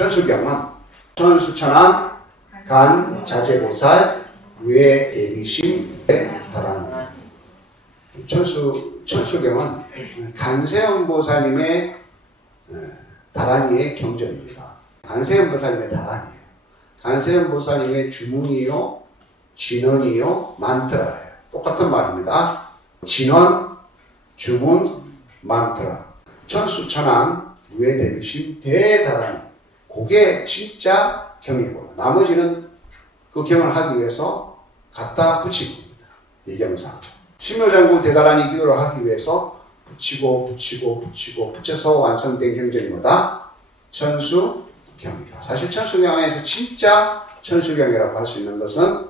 천수경은 천수천안 간자재보살 외 대비심에 달하는 천수경은 간세음보살님의 다란이의 경전입니다. 간세음보살님의 다란이에요. 간세음보살님의 주문이요, 진언이요, 만트라예요. 똑같은 말입니다. 진언, 주문, 만트라. 천수천안 외 대비심 대다란이. 그게 진짜 경이고 나머지는 그 경을 하기 위해서 갖다 붙인 겁니다. 예경상. 신묘장구 대다란이 기도를 하기 위해서 붙여서 완성된 경전이 뭐다? 천수경이다. 사실 천수경에서 진짜 천수경이라고 할 수 있는 것은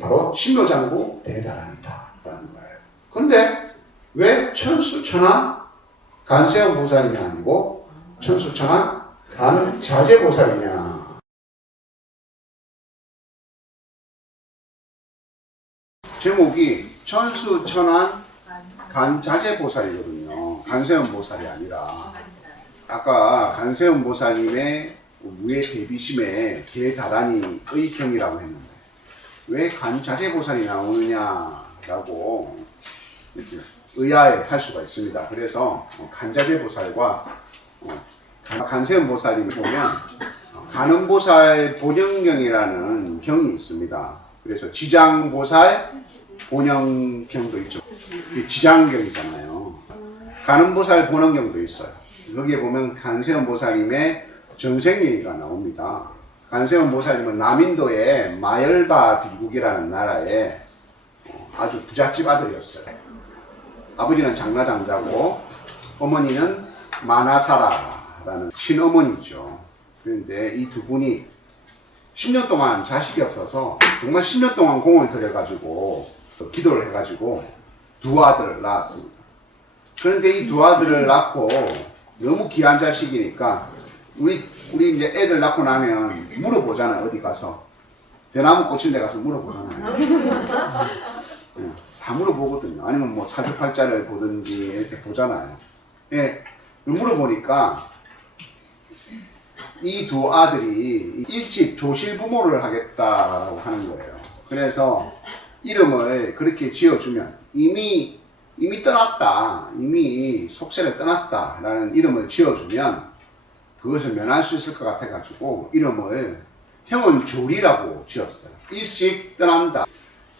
바로 신묘장구 대다란이다 라는 거예요. 그런데 왜 천수천안 간세음보살이 아니고 천수천안 간자재보살이냐? 제목이 천수천안 간자재보살이거든요. 간세음보살이 아니라. 아까 간세음보살님의 무예 대비심의 대다란이의 경이라고 했는데 왜 간자재보살이 나오느냐라고 이렇게 의아해 할 수가 있습니다. 그래서 간자재보살과 간세음보살님을 보면 간음보살 본영경이라는 경이 있습니다. 그래서 지장보살 본영경도 있죠. 지장경이잖아요. 간음보살 본영경도 있어요. 여기에 보면 간세음보살님의 전생얘기가 나옵니다. 간세음보살님은 남인도의 마열바 빌국이라는 나라의 아주 부잣집 아들이었어요. 아버지는 장라장자고 어머니는 마나사라라는 친어머니죠. 그런데 이 두 분이 10년 동안 자식이 없어서 정말 10년 동안 공을 들여가지고 기도를 해가지고 두 아들을 낳았습니다. 그런데 이 두 아들을 낳고 너무 귀한 자식이니까 우리 이제 애들 낳고 나면 물어보잖아요. 어디 가서 대나무 꽂힌 데 가서 물어보잖아요. 다 물어보거든요. 아니면 뭐 사주팔자를 보든지 이렇게 보잖아요. 예, 물어보니까 이 두 아들이 일찍 조실부모를 하겠다라고 하는 거예요. 그래서 이름을 그렇게 지어주면 이미 떠났다, 이미 속세를 떠났다라는 이름을 지어주면 그것을 면할 수 있을 것 같아가지고 이름을 형은 조리라고 지었어요. 일찍 떠난다.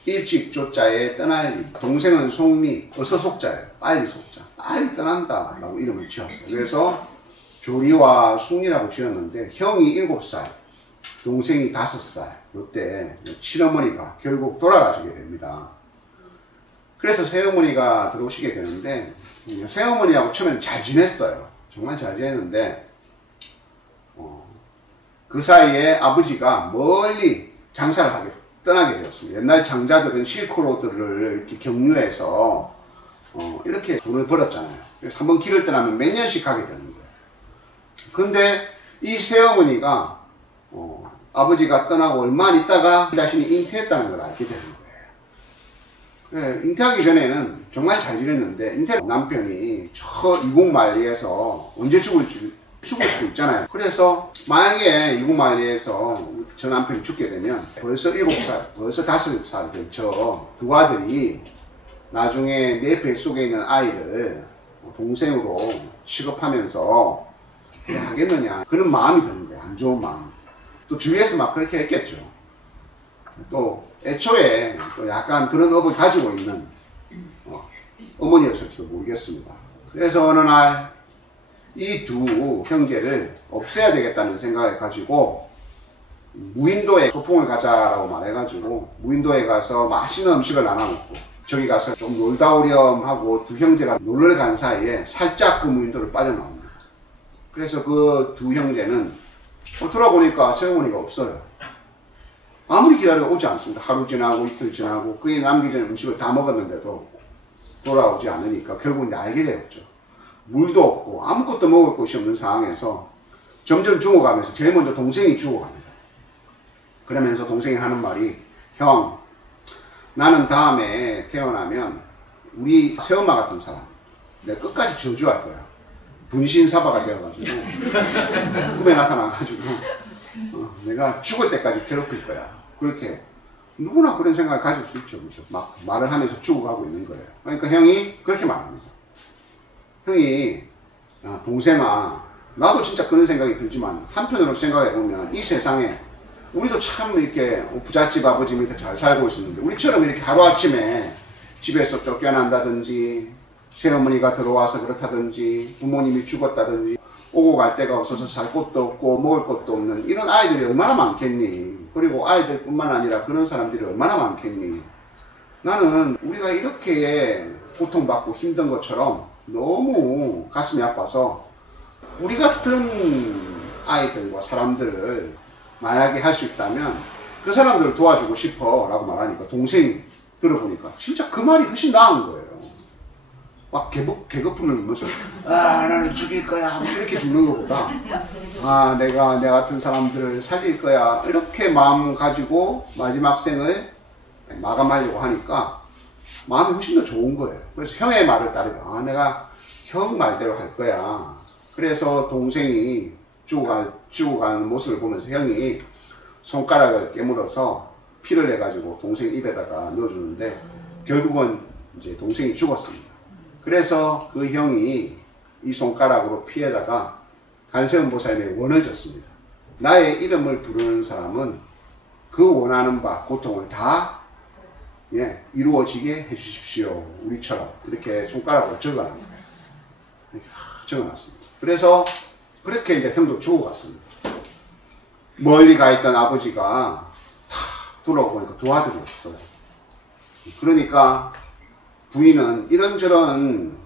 일찍 조자에 떠날 일. 동생은 속미, 어서 속자예요. 빨리 속자. 빨리 떠난다 라고 이름을 지었어요. 그래서 조리와 속리라고 지었는데 형이 7살, 동생이 5살. 이때 친어머니가 결국 돌아가시게 됩니다. 그래서 새어머니가 들어오시게 되는데 새어머니하고 처음에는 잘 지냈어요. 정말 잘 지냈는데 그 사이에 아버지가 멀리 장사를 떠나게 되었습니다. 옛날 장자들은 실크로드를 이렇게 경유해서 이렇게 돈을 벌었잖아요. 그래서 한번 길을 떠나면 몇 년씩 가게 되는 거예요. 근데 이 새어머니가 아버지가 떠나고 얼마 안 있다가 자신이 잉태했다는 걸 알게 되는 거예요. 잉태하기 전에는 정말 잘 지냈는데 잉태 남편이 저 이국만리에서 언제 죽을 수도 있잖아요. 그래서 만약에 이국만리에서 저 남편이 죽게 되면 벌써 7살, 벌써 5살 된 저 두 아들이 나중에 내 뱃속에 있는 아이를 동생으로 취급하면서 하겠느냐 그런 마음이 드는 거예요. 안 좋은 마음. 또 주위에서 막 그렇게 했겠죠. 또 애초에 또 약간 그런 업을 가지고 있는 어머니였을지도 모르겠습니다. 그래서 어느 날 이 두 형제를 없애야 되겠다는 생각을 가지고 무인도에 소풍을 가자라고 말해가지고 무인도에 가서 맛있는 음식을 나눠먹고 저기 가서 좀 놀다 오렴 하고 두 형제가 놀러 간 사이에 살짝 그 무인도를 빠져나옵니다. 그래서 그 두 형제는 돌아보니까 새어머니가 없어요. 아무리 기다려도 오지 않습니다. 하루 지나고 이틀 지나고 그에 남기는 음식을 다 먹었는데도 돌아오지 않으니까 결국 이제 알게 되었죠. 물도 없고 아무것도 먹을 곳이 없는 상황에서 점점 죽어가면서 제일 먼저 동생이 죽어갑니다. 그러면서 동생이 하는 말이 형, 나는 다음에 태어나면 우리 새엄마 같은 사람 내가 끝까지 저주할 거야. 분신사바가 되어가지고 꿈에 나타나가지고 내가 죽을 때까지 괴롭힐 거야. 그렇게 누구나 그런 생각을 가질 수 있죠. 그렇죠? 막 말을 하면서 죽어가고 있는 거예요. 그러니까 형이 그렇게 말합니다. 형이 동생아, 나도 진짜 그런 생각이 들지만 한편으로 생각해보면 이 세상에 우리도 참 이렇게 부잣집 아버지 밑에 잘 살고 있었는데 우리처럼 이렇게 하루아침에 집에서 쫓겨난다든지 새어머니가 들어와서 그렇다든지 부모님이 죽었다든지 오고 갈 데가 없어서 살 곳도 없고 먹을 것도 없는 이런 아이들이 얼마나 많겠니. 그리고 아이들뿐만 아니라 그런 사람들이 얼마나 많겠니. 나는 우리가 이렇게 고통받고 힘든 것처럼 너무 가슴이 아파서 우리 같은 아이들과 사람들을 만약에 할 수 있다면 그 사람들을 도와주고 싶어 라고 말하니까 동생이 들어보니까 진짜 그 말이 훨씬 나은 거예요. 막 개거품을 물면서 나는 죽일 거야 이렇게 죽는 것보다 내가 내 같은 사람들을 살릴 거야 이렇게 마음 가지고 마지막 생을 마감하려고 하니까 마음이 훨씬 더 좋은 거예요. 그래서 형의 말을 따르면 내가 형 말대로 할 거야. 그래서 동생이 죽어가는 모습을 보면서 형이 손가락을 깨물어서 피를 내가지고 동생 입에다가 넣어주는데 결국은 이제 동생이 죽었습니다. 그래서 그 형이 이 손가락으로 피에다가 간세음 보살님의 원을 줬습니다. 나의 이름을 부르는 사람은 그 원하는 바 고통을 다 이루어지게 해주십시오. 우리처럼 이렇게 손가락으로 적어놨는 거예요. 이렇게 적어놨습니다. 그래서 그렇게 이제 형도 죽어갔습니다. 멀리 가 있던 아버지가 다 돌아보니까 두 아들이 없어요. 그러니까 부인은 이런저런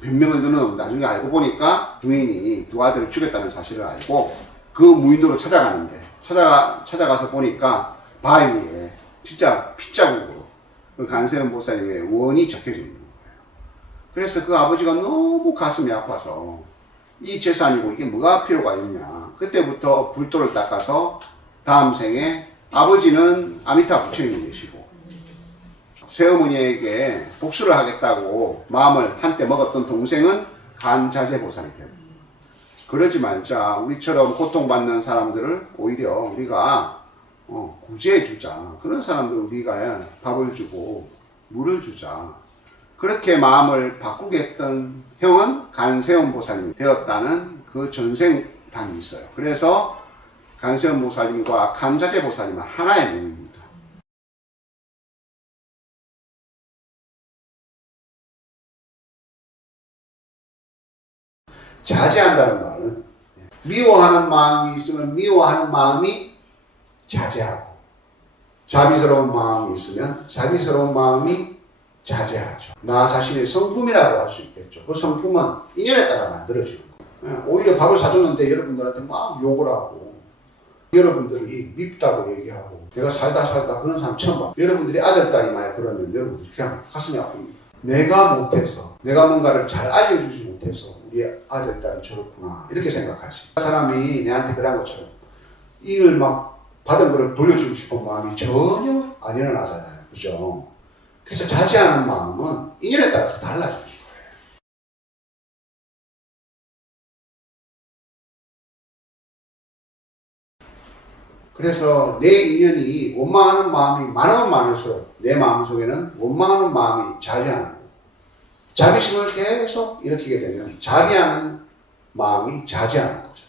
변명을 넣는 나중에 알고 보니까 부인이 두 아들을 죽였다는 사실을 알고 그 무인도로 찾아가는데 찾아가서 보니까 바위 위에 진짜 핏자국으로 그 간세음 보살님의 원이 적혀져 있는 거예요. 그래서 그 아버지가 너무 가슴이 아파서 이 재산이고 이게 뭐가 필요가 있냐. 그때부터 불도를 닦아서 다음 생에 아버지는 아미타 부처님이 계시고 새어머니에게 복수를 하겠다고 마음을 한때 먹었던 동생은 간자재 보살이 돼요. 그러지 말자. 우리처럼 고통받는 사람들을 오히려 우리가 구제해 주자. 그런 사람들 우리가 밥을 주고 물을 주자. 그렇게 마음을 바꾸게 했던 형은 간세음 보살님이 되었다는 그 전생담이 있어요. 그래서 간세음 보살님과 간자재 보살님은 하나의 몸입니다. 자제한다는 말은 미워하는 마음이 있으면 미워하는 마음이 자제하고 자비스러운 마음이 있으면 자비스러운 마음이 자제하죠. 나 자신의 성품이라고 할 수 있겠죠. 그 성품은 인연에 따라 만들어지는 거예요. 오히려 밥을 사줬는데 여러분들한테 막 욕을 하고 여러분들이 밉다고 얘기하고 내가 살다 그런 사람 처음 봐. 여러분들이 아들, 딸이 만약 그러면 여러분들이 그냥 가슴이 아픕니다. 내가 못해서 내가 뭔가를 잘 알려주지 못해서 우리 아들, 딸이 저렇구나 이렇게 생각하지. 그 사람이 내한테 그런 것처럼 이걸 막 받은 거를 돌려주고 싶은 마음이 전혀 안 일어나잖아요. 그죠? 그래서 자제하는 마음은 인연에 따라서 달라져요. 그래서 내 인연이 원망하는 마음이 많으면 많을수록 내 마음속에는 원망하는 마음이 자제하는 거예요. 자비심을 계속 일으키게 되면 자비하는 마음이 자제하는 거죠.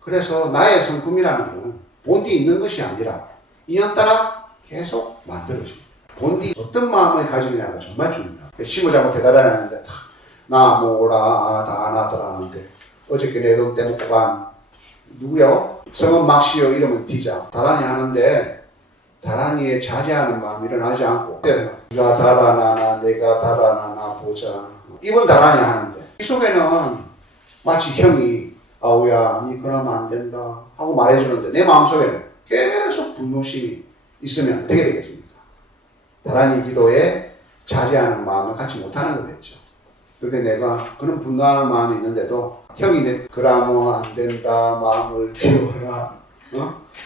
그래서 나의 성품이라는 건 본디 있는 것이 아니라 인연 따라 계속 만들어집니다. 본디 어떤 마음을 가지느냐가 정말 중요해요. 심으자고 대답을 하는데 나 뭐라 다 나더라 하는데 어저께 내 돈 떼먹고 간 누구요? 성은 막시오 이름은 디자 다란이 하는데 다란이의 자제하는 마음이 일어나지 않고 네가 달아나나 내가 달아나나 보자 이건 다란이 하는데 이 속에는 마치 형이 아우야 니 그러면 안 된다 하고 말해주는데 내 마음속에는 계속 분노심이 있으면 어떻게 되겠습니까? 다란이 기도에 자제하는 마음을 갖지 못하는 거겠죠. 그런데 내가 그런 분노하는 마음이 있는데도 형이 내 그러면 안 된다 마음을 키워라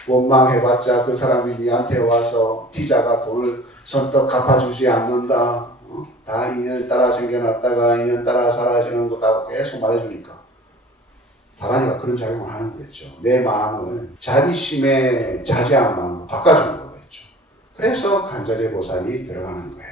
원망해봤자 그 사람이 니한테 와서 티자가 돈을 선뜻 갚아주지 않는다 다 인연 따라 생겨났다가 인연 따라 사라지는 거다 계속 말해주니까 다란이가 그런 작용을 하는 거겠죠. 내 마음을 자비심에 자제한 마음으로 바꿔주는 거겠죠. 그래서 간자재 보살이 들어가는 거예요.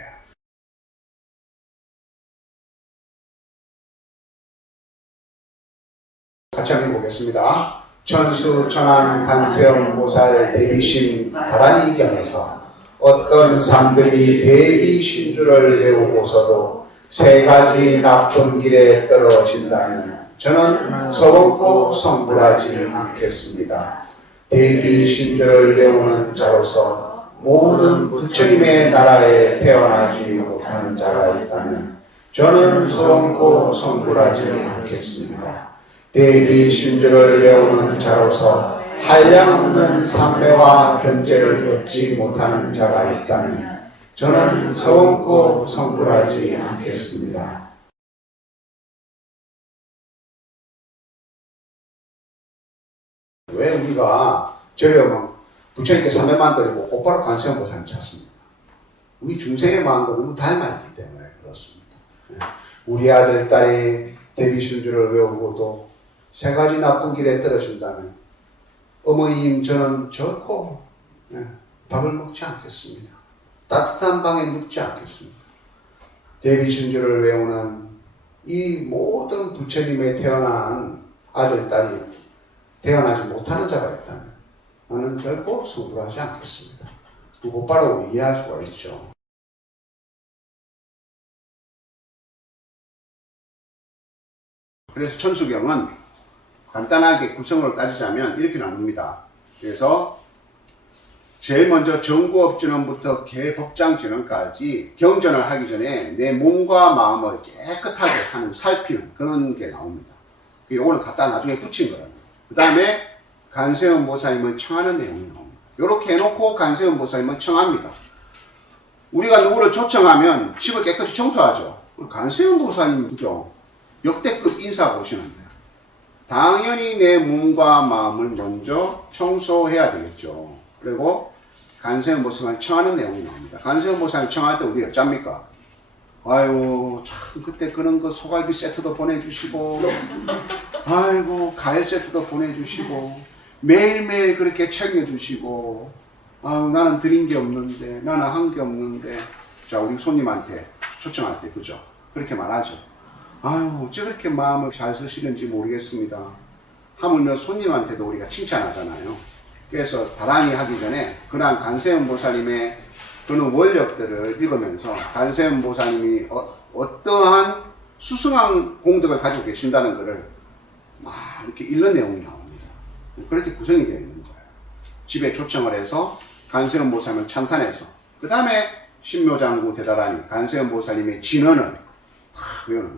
같이 한번 보겠습니다. 천수천안 간세음보살 대비심 다란이경에서 어떤 사람들이 대비신주를 배우고서도 세 가지 나쁜 길에 떨어진다면 저는 서먹고 성불하지 않겠습니다. 대비신주를 배우는 자로서 모든 부처님의 나라에 태어나지 못하는 자가 있다면 저는 서먹고 성불하지 않겠습니다. 대비신주를 배우는 자로서 한량없는 삼매와 변제를 얻지 못하는 자가 있다면 저는 서먹고 성불하지 않겠습니다. 왜 우리가 저렴은 부처님께 삼매만 드리고 곧바로 관세음보살을 찾습니까? 우리 중생의 마음과 너무 닮아있기 때문에 그렇습니다. 우리 아들, 딸이 대비신주를 외우고도 세 가지 나쁜 길에 떨어진다면 어머님 저는 결코 밥을 먹지 않겠습니다. 따뜻한 방에 눕지 않겠습니다. 대비신주를 외우는 이 모든 부처님의 태어난 아들, 딸이 태어나지 못하는 자가 있다면 나는 결코 성불하지 않겠습니다. 곧바로 이해할 수가 있죠. 그래서 천수경은 간단하게 구성으로 따지자면 이렇게 나눕니다. 그래서 제일 먼저 정구업진원부터 개법장진원까지 경전을 하기 전에 내 몸과 마음을 깨끗하게 하는 살피는 그런 게 나옵니다. 이거는 갖다 나중에 붙인 거랍니다. 그 다음에 간세음보살님을 청하는 내용이 나옵니다. 이렇게 해놓고 간세음보살님을 청합니다. 우리가 누구를 초청하면 집을 깨끗이 청소하죠. 간세음보살님 그죠? 역대급 인사가 오시는데 당연히 내 몸과 마음을 먼저 청소해야 되겠죠. 그리고 간세음보살을 청하는 내용이 나옵니다. 간세음보살을 청할 때 우리가 어쩝니까? 아유 참 그때 그런 거 소갈비 세트도 보내주시고 아이고 과일 세트도 보내주시고 매일매일 그렇게 챙겨주시고 아유 나는 드린 게 없는데 나는 한 게 없는데 자 우리 손님한테 초청할 때 그죠? 그렇게 말하죠. 아유 어째 그렇게 마음을 잘 쓰시는지 모르겠습니다. 하물며 손님한테도 우리가 칭찬하잖아요. 그래서 다란이 하기 전에 그러한 간세음보살님의 그런 원력들을 읽으면서 간세음보살님이 어떠한 수승한 공덕을 가지고 계신다는 것을 막 이렇게 읽는 내용이 나옵니다. 그렇게 구성이 되어 있는 거예요. 집에 초청을 해서 간세음보살님을 찬탄해서 그 다음에 신묘장구 대다란이 간세음보살님의 진언을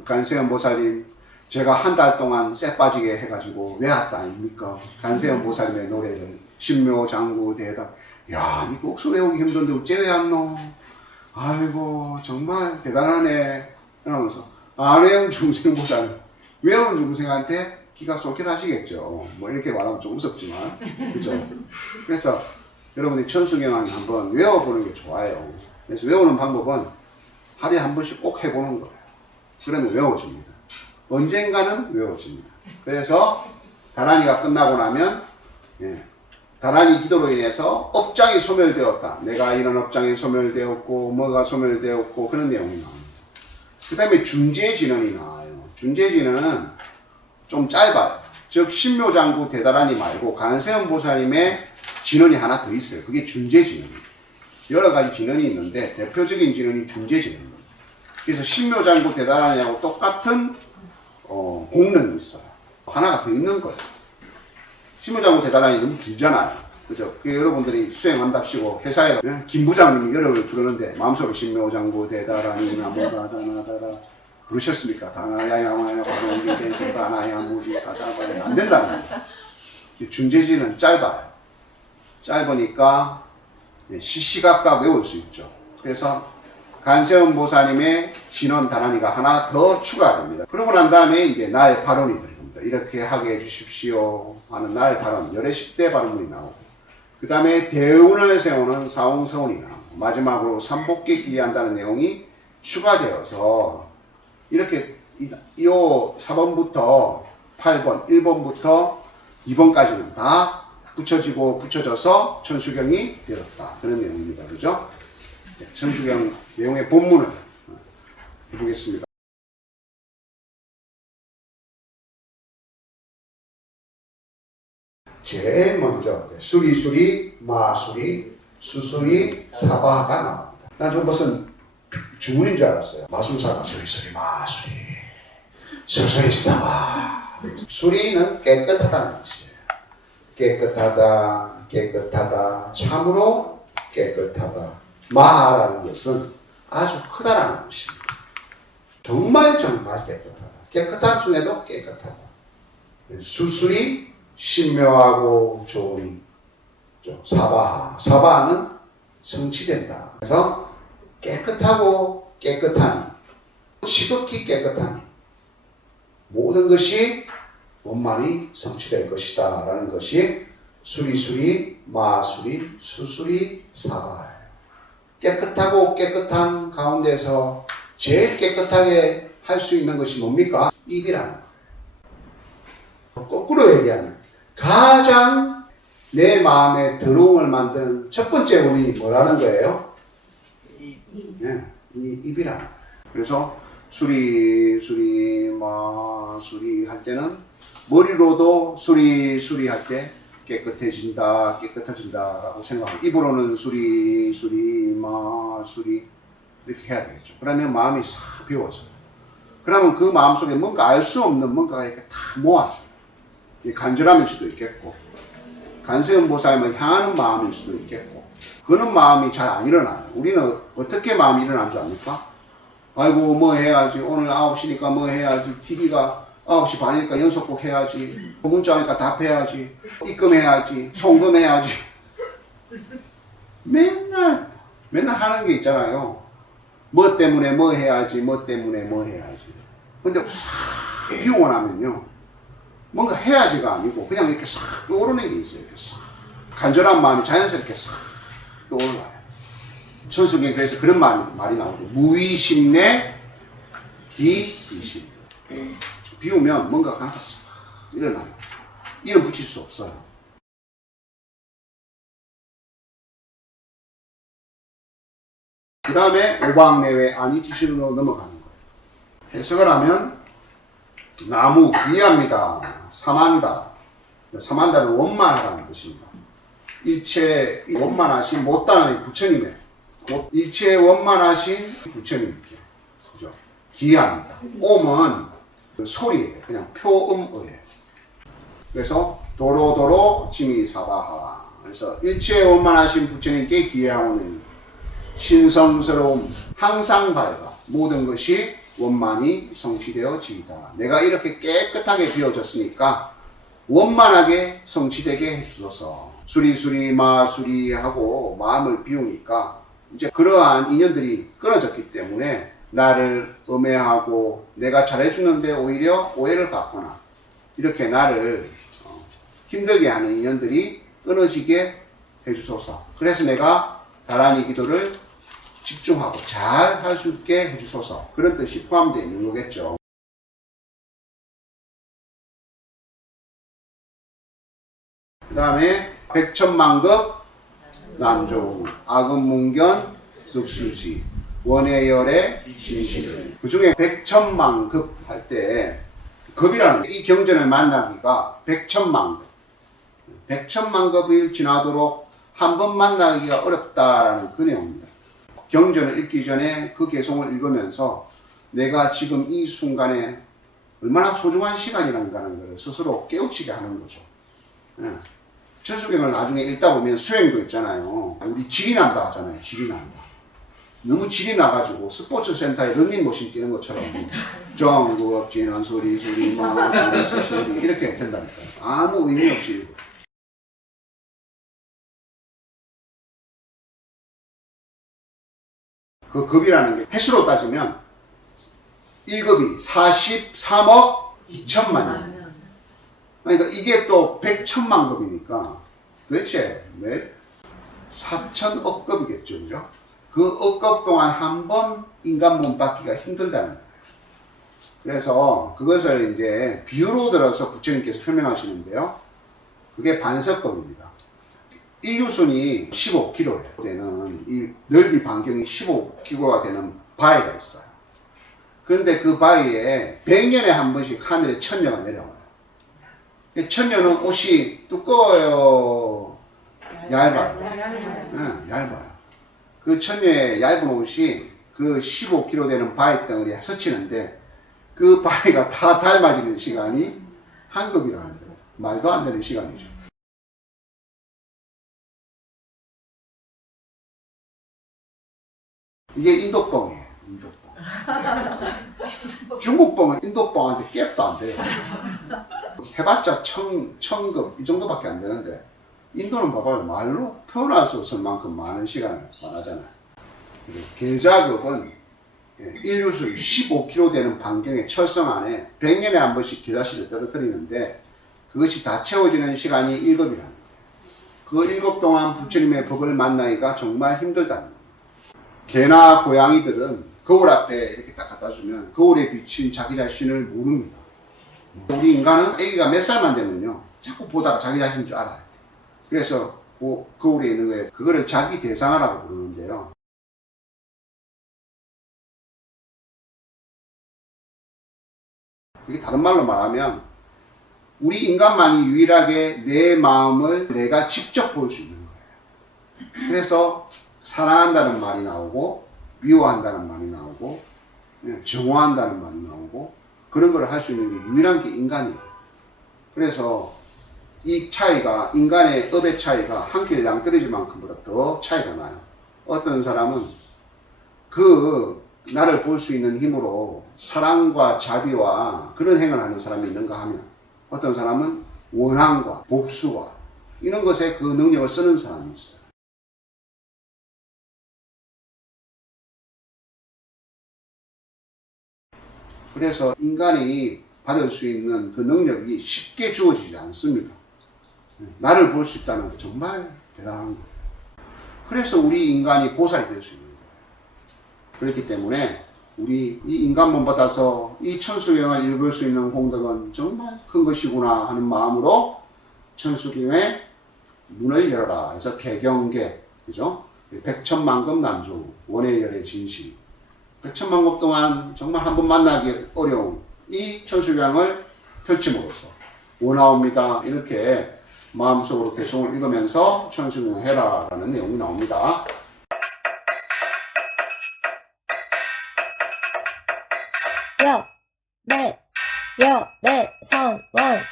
간세음보살님 제가 한 달 동안 쎄 빠지게 해가지고 외웠다 아닙니까? 간세음보살님의 노래를 신묘장구 대다 야 이 곡수 외우기 힘든데 어째 외웠노? 아이고 정말 대단하네 이러면서 안 외운 중생보다는 외우는 중생한테 기가 솔깃하시겠죠. 뭐 이렇게 말하면 좀 무섭지만 그죠? 그래서 여러분이 천수경을 한번 외워보는 게 좋아요. 그래서 외우는 방법은 하루에 한 번씩 꼭 해보는 거예요. 그러면 외워집니다. 언젠가는 외워집니다. 그래서 다란이가 끝나고 나면 다란이 기도로 인해서 업장이 소멸되었다. 내가 이런 업장이 소멸되었고 뭐가 소멸되었고 그런 내용이 나옵니다. 그 다음에 중재진언이 나와요. 중재진언은 좀 짧아요. 즉 신묘장구 대다란이 말고 간세음보살님의 진언이 하나 더 있어요. 그게 중재진언입니다. 여러 가지 진언이 있는데 대표적인 진언이 중재진언입니다. 그래서 신묘장구 대다란이하고 똑같은 공론이 있어요. 하나가 더 있는 거예요. 신묘장구 대다란이 너무 길잖아요. 그죠? 그 여러분들이 수행한답시고 회사에 김 부장님이 여러분을 부르는데 마음속에 신묘장구 대다란이 나무다다나다라 부르셨습니까? 다나야야마야 바로기대세 다나야 무지사다바야 안 된다는 거예요. 중재지는 짧아요. 짧으니까 시시각각 외울 수 있죠. 그래서 간세음보살님의 진언 다란이가 하나 더 추가됩니다. 그러고 난 다음에 이제 나의 발언이 들립니다. 이렇게 하게 해주십시오 하는 나의 발언, 열의 10대 발언문이 나오고 그 다음에 대운을 세우는 사홍서운이 나오고 마지막으로 삼복기 기리한다는 내용이 추가되어서 이렇게 이 4번부터 8번, 1번부터 2번까지는 다 붙여지고 붙여져서 천수경이 되었다. 그런 내용입니다. 그죠? 천수경 내용의 본문을 해보겠습니다. 제일 먼저 수리수리, 마수리, 수수리, 사바가 나옵니다. 난 좀 무슨 주문인 줄 알았어요. 마술사가 수리수리, 마수리, 수수리, 사바. 수리는 깨끗하다는 뜻이에요. 깨끗하다, 깨끗하다, 참으로 깨끗하다. 마라는 것은 아주 크다라는 뜻입니다. 정말 정말 깨끗하다. 깨끗한 중에도 깨끗하다. 수술이 신묘하고 좋으니 사바하. 사바하는 성취된다. 그래서 깨끗하고 깨끗하니, 지극히 깨끗하니 모든 것이 원만히 성취될 것이다 라는 것이 수리수리, 마수리, 수수리, 사바예요. 깨끗하고 깨끗한 가운데서 제일 깨끗하게 할 수 있는 것이 뭡니까? 입이라는 거예요. 거꾸로 얘기하면 가장 내 마음에 더러움을 만드는 첫 번째 원인이 뭐라는 거예요? 네, 이 입이라는 거예요. 그래서 수리, 수리, 마, 수리 할 때는 머리로도 수리, 수리 할 때 깨끗해진다, 깨끗해진다 라고 생각하고, 입으로는 수리, 수리, 마, 수리 이렇게 해야 되겠죠. 그러면 마음이 싹 비워져요. 그러면 그 마음속에 뭔가 알 수 없는 뭔가가 이렇게 다 모아져요. 간절함일 수도 있겠고, 관세음보살을 향하는 마음일 수도 있겠고, 그런 마음이 잘 안 일어나요. 우리는 어떻게 마음이 일어난 줄 압니까? 아이고 뭐 해야지, 오늘 9시니까 뭐 해야지, TV가 9시 반이니까 연속곡 해야지, 문자 오니까 답해야지, 입금해야지, 송금해야지. 맨날 하는 게 있잖아요. 뭐 때문에 뭐 해야지, 뭐 때문에 뭐 해야지. 근데 싹 비우고 나면요, 뭔가 해야지가 아니고 그냥 이렇게 싹 떠오르는 게 있어요. 이렇게 싹 간절한 마음이 자연스럽게 싹 떠올라요. 천수경에 그래서 그런 말이 나오죠. 무의심내 기의심. 비우면 뭔가가 하나 싹 일어나요. 이름 붙일 수 없어요. 그 다음에 오방내외 아니지신으로 넘어가는 거예요. 해석을 하면 나무 귀합니다. 사만다. 사만다는 원만하다는 뜻입니다. 일체 원만하신 못다는 부처님의 일체 원만하신 부처님께 그죠? 귀합니다. 옴은 소리예요. 그냥 표음어예요. 그래서 도로도로 지미사바하. 그래서 일체 원만하신 부처님께 귀하오는 신성스러움, 항상 밝아 모든 것이 원만히 성취되어지이다. 내가 이렇게 깨끗하게 비워졌으니까 원만하게 성취되게 해주소서. 수리수리 마수리 하고 마음을 비우니까 이제 그러한 인연들이 끊어졌기 때문에 나를 음해하고 내가 잘해주는데 오히려 오해를 받거나 이렇게 나를 힘들게 하는 인연들이 끊어지게 해주소서. 그래서 내가 다란히 기도를 집중하고 잘 할 수 있게 해주소서. 그런 뜻이 포함되어 있는 거겠죠. 그 다음에 백천만급 난조 악음문견 득수지 원해열의 진실. 그 중에 백천만급 할 때 급이라는 이 경전을 만나기가 백천만급. 백천만급이 지나도록 한 번 만나기가 어렵다라는 그 내용입니다. 경전을 읽기 전에 그 개송을 읽으면서 내가 지금 이 순간에 얼마나 소중한 시간이라는 걸 스스로 깨우치게 하는 거죠. 예. 천수경을 나중에 읽다 보면 수행도 있잖아요. 우리 질이 난다 하잖아요. 질이 난다. 너무 질이 나가지고 스포츠 센터에 런닝머신 뛰는 것처럼 정구업지는 소리 소리 마 소리 소리 이렇게 된다니까요. 아무 의미 없이. 그 급이라는 게 횟수로 따지면 1급이 43억 2천만이에요. 그러니까 이게 또 100천만 급이니까 도대체 몇 4천억 급이겠죠. 그죠? 그 억급 동안 한 번 인간 몸 받기가 힘들다는 거예요. 그래서 그것을 이제 비유로 들어서 부처님께서 설명하시는데요. 그게 반석검입니다. 인류순이 15km 되는 이 넓이 반경이 15km가 되는 바위가 있어요. 그런데 그 바위에 100년에 한 번씩 하늘에 천녀가 내려와요. 천녀는 옷이 두꺼워요, 얇아요? 네, 얇아요. 그 천녀의 얇은 옷이 그 15km 되는 바위 덩어리에 스치는데 그 바위가 다 닮아지는 시간이 한급이라는 거예요. 말도 안 되는 시간이죠. 이게 인도뻥이에요. 인도뻥. 중국뻥은 인도뻥한테 깹도 안 돼요. 해봤자 천급 이 정도밖에 안 되는데 인도는 봐봐요. 말로 표현할 수 없을 만큼 많은 시간을 말하잖아요. 계자급은 인류수 15km 되는 반경의 철성 안에 100년에 한 번씩 겨자씨를 떨어뜨리는데 그것이 다 채워지는 시간이 1급이라는 거예요. 그 1급 동안 부처님의 법을 만나기가 정말 힘들다는 거예요. 개나 고양이들은 거울 앞에 이렇게 딱 갖다 주면 거울에 비친 자기 자신을 모릅니다. 우리 인간은 아기가 몇 살만 되면요 자꾸 보다가 자기 자신인 줄 알아요. 그래서 거울에 있는 거에 그거를 자기 대상화라고 부르는데요. 이게 다른 말로 말하면 우리 인간만이 유일하게 내 마음을 내가 직접 볼 수 있는 거예요. 그래서 사랑한다는 말이 나오고 미워한다는 말이 나오고 정오한다는 말이 나오고 그런 걸 할 수 있는 게 유일한 게 인간이에요. 그래서 이 차이가 인간의 업의 차이가 한길 양떨어지만큼보다 더 차이가 나요. 어떤 사람은 그 나를 볼 수 있는 힘으로 사랑과 자비와 그런 행을 하는 사람이 있는가 하면 어떤 사람은 원한과 복수와 이런 것에 그 능력을 쓰는 사람이 있어요. 그래서 인간이 받을 수 있는 그 능력이 쉽게 주어지지 않습니다. 나를 볼 수 있다는 게 정말 대단한 거예요. 그래서 우리 인간이 보살이 될 수 있는 거예요. 그렇기 때문에 우리 이 인간만 받아서 이 천수경을 읽을 수 있는 공덕은 정말 큰 것이구나 하는 마음으로 천수경의 문을 열어라 해서 개경계, 그죠? 백천만급 난주, 원해열의 진실. 백천만급 동안 정말 한번 만나기 어려운 이 천수경을 펼침으로써 원하옵니다. 이렇게 마음속으로 개성을 읽으면서 천수경을 해라 라는 내용이 나옵니다. 여래선원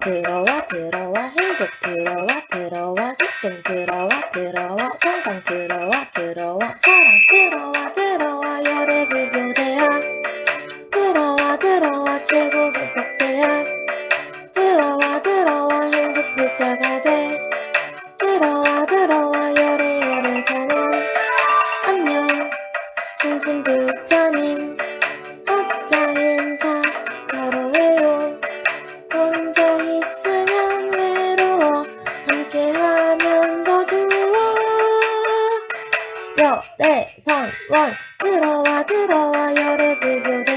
들어와 행복 들어와 기쁨 들어와 건강 들어와 사랑 들어와 열애 불교대학 들어와 최고 불법대학 들어와 행복 부자가 돼 들어와 열애 선원 안녕 중심 부처님 어장 인사 서로 해요 혼자 있으면 외로워 함께하면 더 좋아 열애선원 들어와 열애 불교대